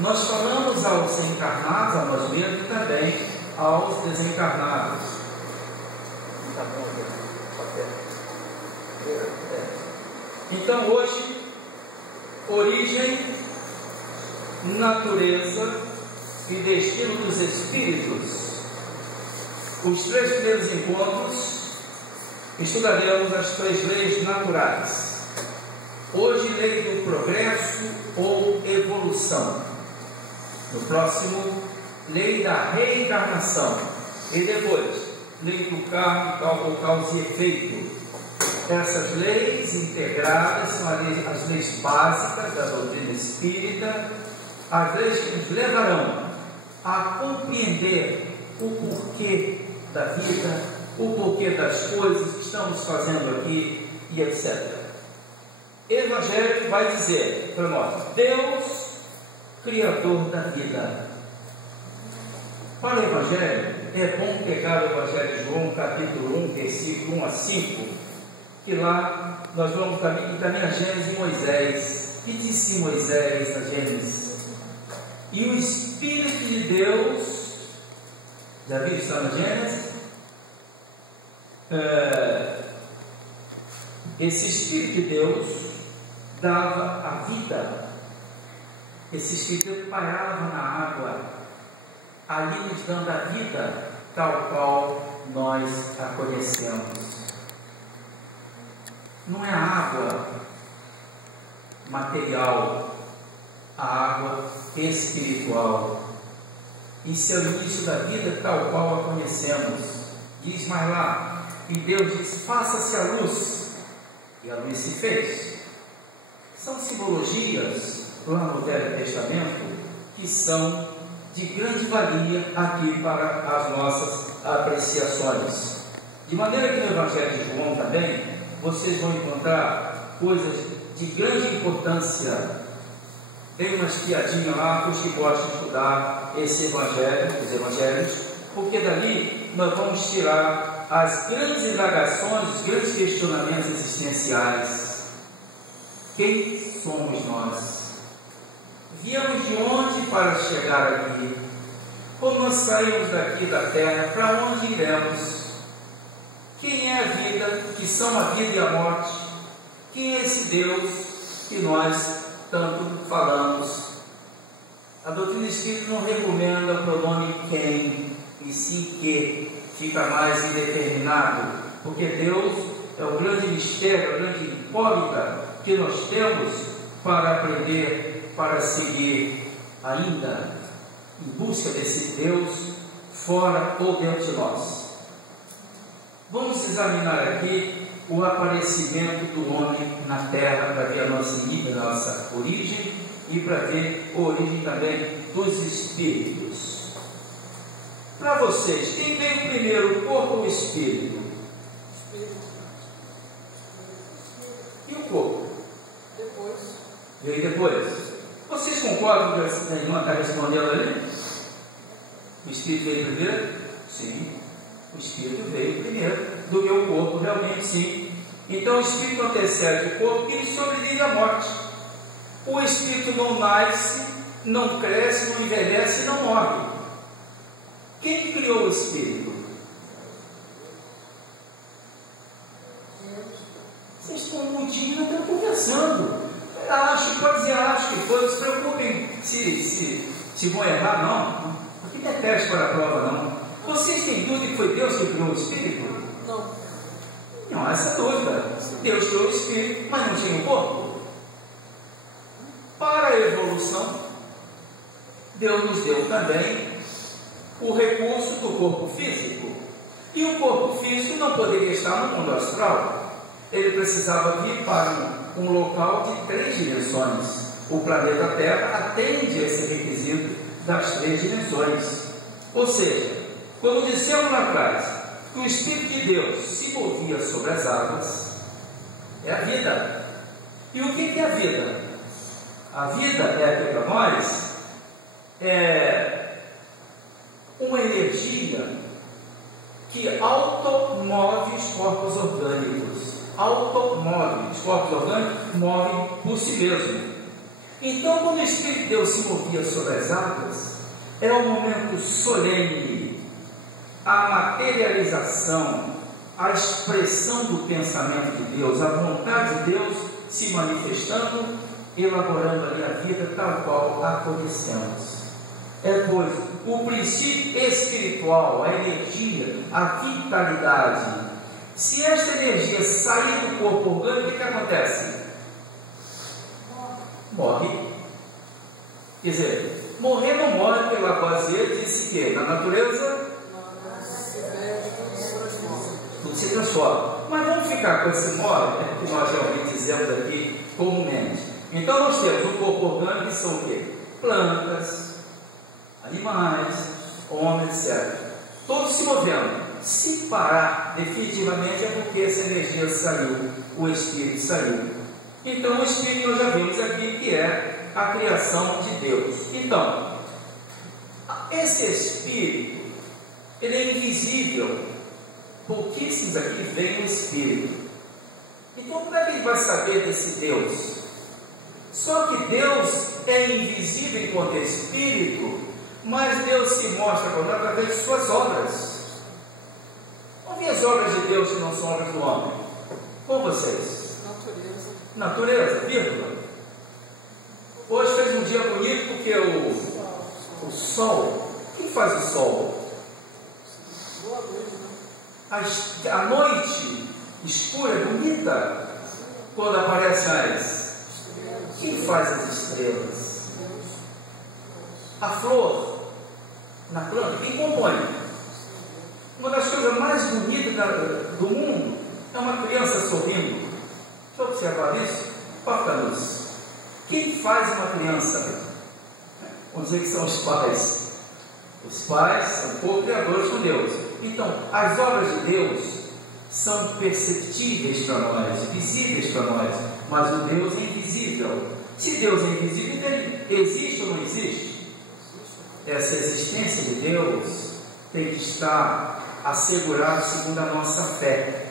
nós falamos aos encarnados, a nós mesmos, e também aos desencarnados. Então hoje, origem, natureza e destino dos espíritos. Os 3 primeiros encontros estudaremos as 3 leis naturais. Hoje, lei do progresso ou evolução. No próximo, lei da reencarnação. E depois, lei do karma, ou causa e efeito. Essas leis integradas são as leis básicas da doutrina espírita, as leis que nos levarão a compreender o porquê da vida, o porquê das coisas que estamos fazendo aqui e etc. Evangelho vai dizer para nós: Deus, Criador da vida. Para o Evangelho, é bom pegar o Evangelho de João, capítulo 1, versículo 1 a 5, que lá nós vamos também a Gênesis e Moisés. Que disse Moisés na Gênesis? E o Espírito de Deus, já viu isso lá na Gênesis? Esse Espírito de Deus dava a vida. Esse Espírito pairava na água, ali nos dando a vida, tal qual nós a conhecemos. Não é a água material, a água espiritual. Isso é o início da vida tal qual a conhecemos. Diz mais lá, e Deus diz: faça-se a luz, e a luz se fez. São simbologias lá no Velho Testamento que são de grande valia aqui para as nossas apreciações. De maneira que no Evangelho de João também vocês vão encontrar coisas de grande importância. Tem uma espiadinha lá para os que gostam de estudar esse Evangelho, os Evangelhos, porque dali nós vamos tirar as grandes indagações, os grandes questionamentos existenciais. Quem somos nós? Viemos de onde para chegar aqui? Como nós saímos daqui da terra, para onde iremos? Quem é a vida, que são a vida e a morte? Quem é esse Deus que nós tanto falamos? A doutrina espírita não recomenda o pronome quem, e sim que, fica mais indeterminado, porque Deus é o grande mistério, a grande incógnita que nós temos para aprender, para seguir ainda em busca desse Deus fora ou dentro de nós. Vamos examinar aqui o aparecimento do homem na Terra, para ver a nossa origem e para ver a origem também dos espíritos. Para vocês, quem veio primeiro, o corpo ou o espírito? E o corpo? Depois. Veio depois. Vocês concordam com o que a irmã está respondendo ali? O espírito veio primeiro? Sim. O espírito veio primeiro do que o corpo, realmente sim. Então o espírito antecede o corpo e sobrevive à morte. O espírito não nasce, não cresce, não envelhece e não morre. Quem criou o espírito? Vocês estão mudinho, não estão conversando. Acho, pode dizer, acho que foi, não se preocupem se vão errar, não. Aqui não é teste para a prova, não. Vocês têm dúvida que foi Deus que criou o espírito? Não. Não há essa dúvida. Deus criou o espírito, mas não tinha o corpo. Para a evolução, Deus nos deu também o recurso do corpo físico. E o corpo físico não poderia estar no mundo astral. Ele precisava vir para um local de 3 dimensões. O planeta Terra atende a esse requisito das 3 dimensões. Ou seja, quando dissemos lá atrás que o Espírito de Deus se movia sobre as águas, é a vida. E o que é a vida? A vida é para nós uma energia que automove os corpos orgânicos. Automove. Os corpos orgânicos movem por si mesmo. Então, quando o Espírito de Deus se movia sobre as águas, é um momento solene, a materialização, a expressão do pensamento de Deus, a vontade de Deus se manifestando, elaborando ali a vida tal qual a conhecemos. É, pois, o princípio espiritual, a energia, a vitalidade. Se esta energia sair do corpo orgânico, o que acontece? Morre. Quer dizer, morrer não morre, porque Lavoisier disse que na natureza tudo se transforma. Mas vamos ficar com esse morre, né, que nós realmente dizemos aqui comumente. Então nós temos o corpo orgânico, que são o quê? Plantas, animais, homens, etc. Todos se movendo. Se parar definitivamente é porque essa energia saiu, o Espírito saiu. Então o Espírito nós já vimos aqui que é a criação de Deus. Então, esse Espírito, ele é invisível. Pouquíssimos aqui veem o Espírito. Então como é que ele vai saber desse Deus? Só que Deus é invisível enquanto Espírito, mas Deus se mostra para nós através de suas obras. Onde as obras de Deus que não são obras do homem? Com vocês? Natureza, vírgula. Hoje fez um dia bonito porque o sol, quem faz o sol? A noite escura é bonita quando aparecem as. Quem faz as estrelas? A flor na planta, quem compõe? Uma das coisas mais bonitas do mundo é uma criança sorrindo. Já observaram isso? Bacana. Quem faz uma criança? Vamos dizer que são os pais. Os pais são co-criadores com Deus. Então, as obras de Deus são perceptíveis para nós, visíveis para nós, mas o Deus é invisível. Se Deus é invisível, ele existe ou não existe? Essa existência de Deus tem que estar assegurada segundo a nossa fé.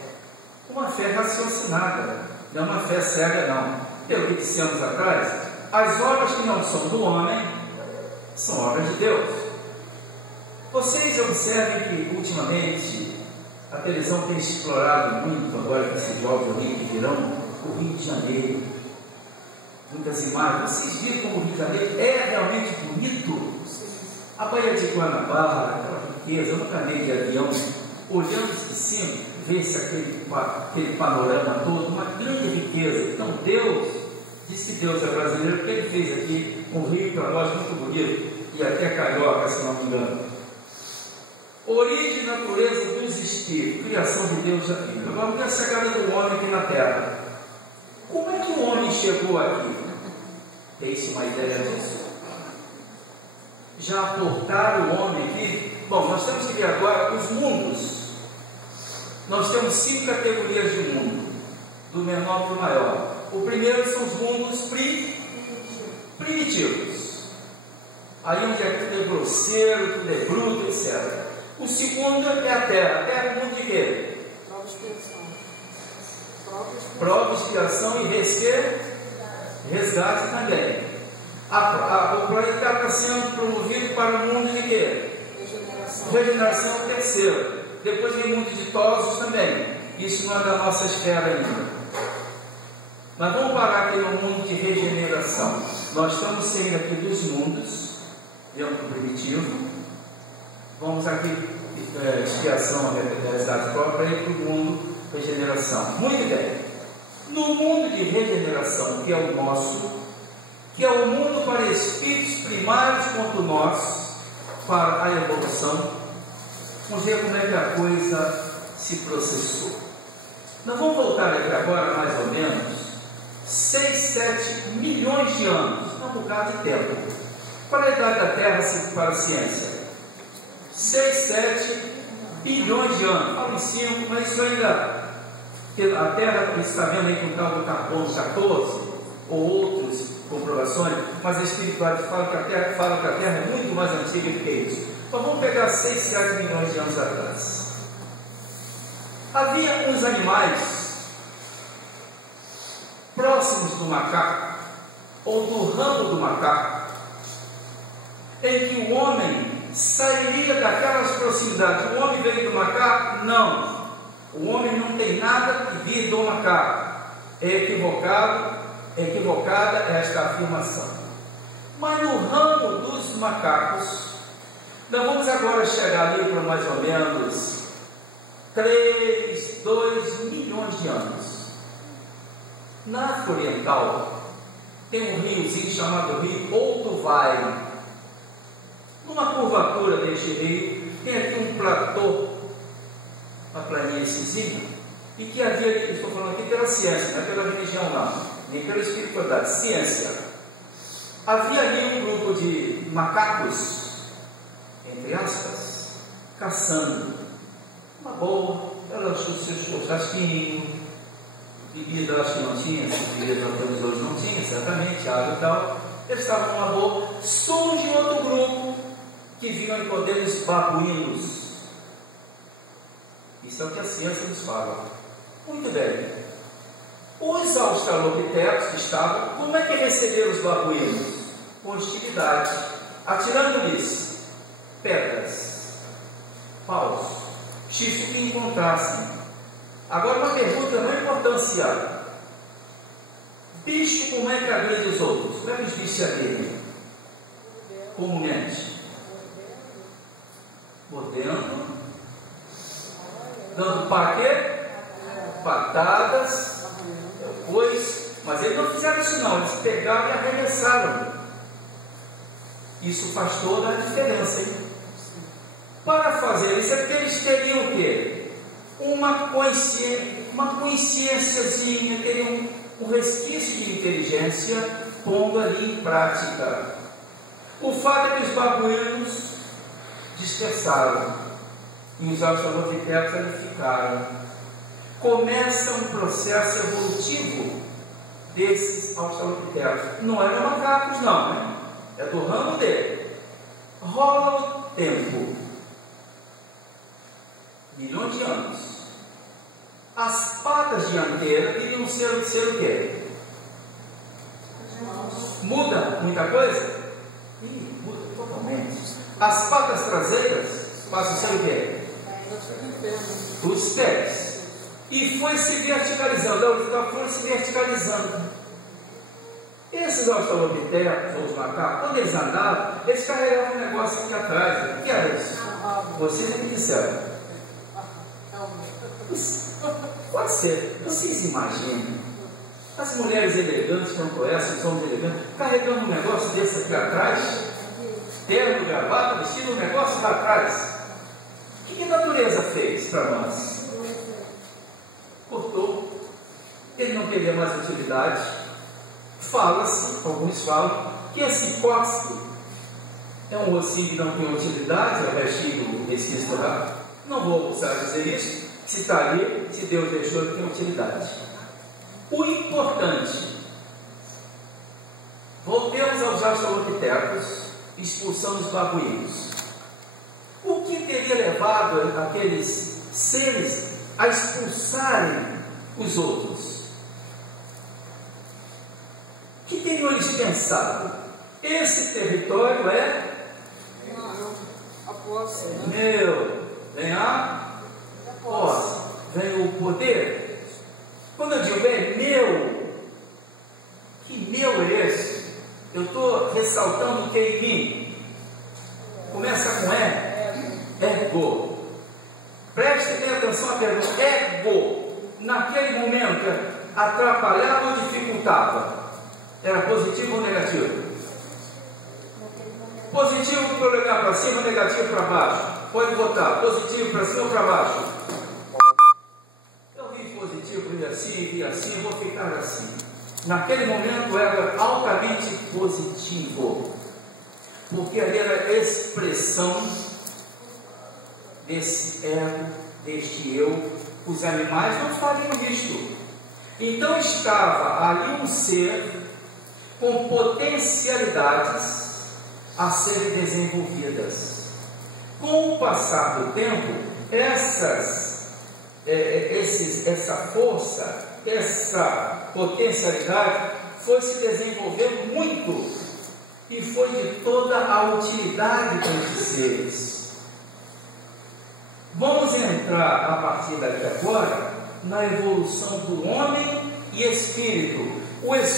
Uma fé raciocinada, não uma fé cega, não. Pelo que dissemos atrás, as obras que não são do homem são obras de Deus. Vocês observem que ultimamente a televisão tem explorado muito, agora que esses Jogos Olímpicos virão, o Rio de Janeiro. Muitas imagens. Vocês viram como o Rio de Janeiro é realmente bonito? A Baía de Guanabara, aquela riqueza, eu nunca andei de avião, olhando de cima, vê-se aquele panorama todo, uma grande riqueza. Então Deus, diz que Deus é brasileiro, porque Ele fez aqui um rio para nós muito bonito, e até carioca, se não me engano. Origem e natureza dos espíritos, criação de Deus aqui. Agora vamos ver a chegada do homem aqui na Terra. Como é que o homem chegou aqui? Tem-se uma ideia disso? Já aportaram o homem aqui? Bom, nós temos que ver agora os mundos. Nós temos 5 categorias de mundo, do menor para o maior. O primeiro são os mundos primitivos. Aí onde é tudo é grosseiro, tudo é bruto, etc. O segundo é a Terra. A Terra é o mundo de quê? Prova, expiação e resgate também. O planeta está sendo promovido para o mundo de quê? Regeneração é o terceiro. Depois vem o mundo de ditosos também. Isso não é da nossa esfera ainda. Mas vamos parar aqui no mundo de regeneração. Nós estamos saindo aqui dos mundos, dentro do primitivo. Vamos aqui, expiação, resgate próprio, para ir para o mundo de regeneração. Muito bem. No mundo de regeneração, que é o nosso, que é o mundo para espíritos primários quanto nós, para a evolução, vamos ver como é que a coisa se processou. Nós vamos voltar aqui agora, mais ou menos, 6, 7 milhões de anos, um bocado de tempo, para a idade da Terra, para a ciência. 6, 7 bilhões de anos, falo em 5, mas isso ainda, que a Terra, você está vendo aí com o tal do carbono 14, ou outras comprovações, mas a espiritualidade fala que a Terra é muito mais antiga do que isso. Então vamos pegar 6, 7 milhões de anos atrás. Havia uns animais próximos do macaco, ou do ramo do macaco, em que o homem sairia daquelas proximidades. O homem veio do macaco? Não. O homem não tem nada que vir do macaco. É equivocada esta afirmação. Mas no ramo dos macacos, nós vamos agora chegar ali para mais ou menos 2 milhões de anos. Na África Oriental, tem um riozinho chamado Rio Olduvai. Numa curvatura deste rio, tem aqui um platô, uma planíciezinha, e que havia ali, estou falando aqui pela ciência, não é pela religião não, nem pela espiritualidade, ciência. Havia ali um grupo de macacos, entre aspas, caçando uma boa, ela achou seu churrasquinho, bebida acho que não tinha, bebida que hoje não tinha, certamente, água e tal. Eles estavam numa boa, surge outro grupo que vinham em poder dos babuínos. Isso é o que a ciência nos fala. Muito bem. Os australopitecos que estavam, como é que receberam os babuínos? Com hostilidade, atirando-lhes pedras, paus, chifre que encontrassem. Agora uma pergunta não importância. Bicho, como é que agride os outros? Como é que os bichos agridem? Comumente. Mordendo. Dando para quê? Patadas. Depois. Mas eles não fizeram isso não. Eles pegaram e arremessaram. Isso faz toda a diferença, hein? Para fazer isso é porque eles teriam o quê? Uma consciênciazinha, teriam um resquício de inteligência pondo ali em prática. O fato é que os babuínos dispersaram e os australopitecos ali ficaram. Começa um processo evolutivo desses australopitecos. Não eram macacos não, né? É do ramo dele. Rola o tempo. Milhões de anos. As patas dianteiras iriam ser o quê? Muda muita coisa? Muda totalmente. As patas traseiras passam a ser o quê? Os pés. E foi se verticalizando. Foi se verticalizando. Esses australopitecos, ou os macacos, quando eles andavam, eles carregavam um negócio aqui atrás. O que era isso? Vocês é que disseram. Pode ser. Vocês imaginam as mulheres elegantes, não conhecem, os homens elegantes, carregando um negócio desse aqui atrás, terno, gravata, vestido um negócio lá atrás. O que a natureza fez para nós? Cortou. Ele não teria mais utilidade. Fala-se, alguns falam, que esse cóccix é um ossinho que não tem utilidade, é o restinho desse lá. Não vou precisar dizer isso. Se está ali, se Deus deixou, ele tem utilidade. O importante, voltemos aos australopitecos, expulsando os babuínos. O que teria levado aqueles seres a expulsarem os outros? O que teriam eles pensado? Esse território é meu, vem a posse, vem o poder. Quando eu digo é meu, que meu é esse? Eu estou ressaltando o que é em mim. Começa com ego. Preste bem atenção à pergunta. Ego, naquele momento, atrapalhava ou dificultava? Era positivo ou negativo? Positivo para olhar para cima, negativo para baixo. Pode botar positivo para cima ou para baixo. Eu vi positivo, vi assim, vou ficar assim. Naquele momento era altamente positivo, porque ali era a expressão desse ego, deste eu. Os animais não fariam isto. Então estava ali um ser com potencialidades a serem desenvolvidas. Com o passar do tempo, essa força, essa potencialidade foi se desenvolvendo muito e foi de toda a utilidade para esses seres. Vamos entrar a partir daqui agora na evolução do homem e espírito. O espírito